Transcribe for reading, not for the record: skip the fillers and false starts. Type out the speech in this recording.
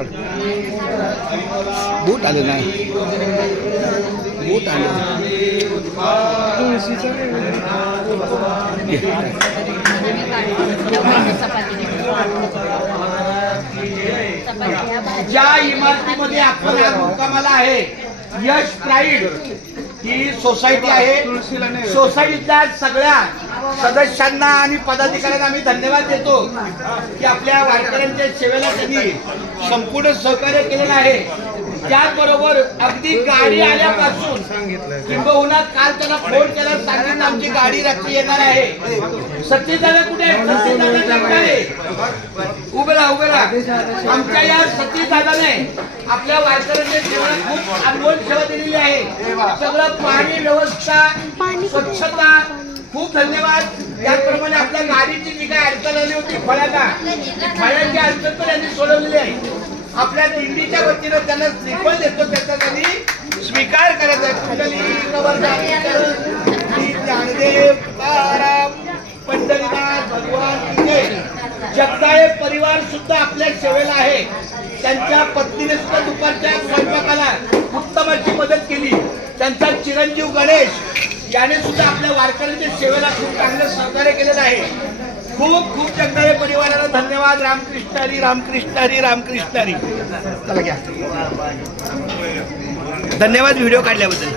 पकड. बूट आले नाही, बूट आले. ज्या इमारतीमध्ये आपण आज मुक्कामाला आहे, यश प्राईड ही सोसायटी आहे. सोसायटीतल्या सगळ्या सदस्यांना आणि पदाधिकाऱ्यांना आम्ही धन्यवाद देतो की आपल्या वारकऱ्यांच्या सेवेला त्यांनी संपूर्ण सहकार्य केलेलं आहे. त्याचबरोबर अगदी गाडी आल्यापासून किंबहुना काल त्यांना फोन केला, सांगितलं आमची गाडी रात्री येणार आहे. सतीश दादा कुठे आहे? सतीश दादा जगताय, उभे राहा उभे राहा. आमच्या या सतीश दादाने आपल्या वारकऱ्यांच्या सेवेला खूप अनमोल सेवा दिलेली आहे. सगळं पाणी व्यवस्था, स्वच्छता, खूप धन्यवाद. त्याचप्रमाणे आपल्या गाडीची जी काही अडचण आली होती फळ्याची अडचण पण यांनी सोडवलेली आहे. आपल्या दिंडीच्या वतीनं त्यांना श्रीफळ देतो, त्याचा त्यांनी स्वीकार करायचा आहे. ज्ञानदेव तुकाराम पंढरीनाथ भगवान की जय. जगदाळे परिवार सुद्धा आपल्या सेवेला आहे. त्यांच्या पत्नीने सुद्धा दुपारच्या स्वयंपाकाला उत्तम अशी मदत केली. त्यांचा चिरंजीव गणेश याने सुद्धा आपल्या वारकऱ्यांच्या सेवेला खूप चांगलं सहकार्य केलेलं आहे. खूप खूप जगदाळे परिवाराला धन्यवाद. रामकृष्ण हरी, रामकृष्ण हरी, रामकृष्ण हरी. चला घ्या, धन्यवाद व्हिडिओ काढल्याबद्दल.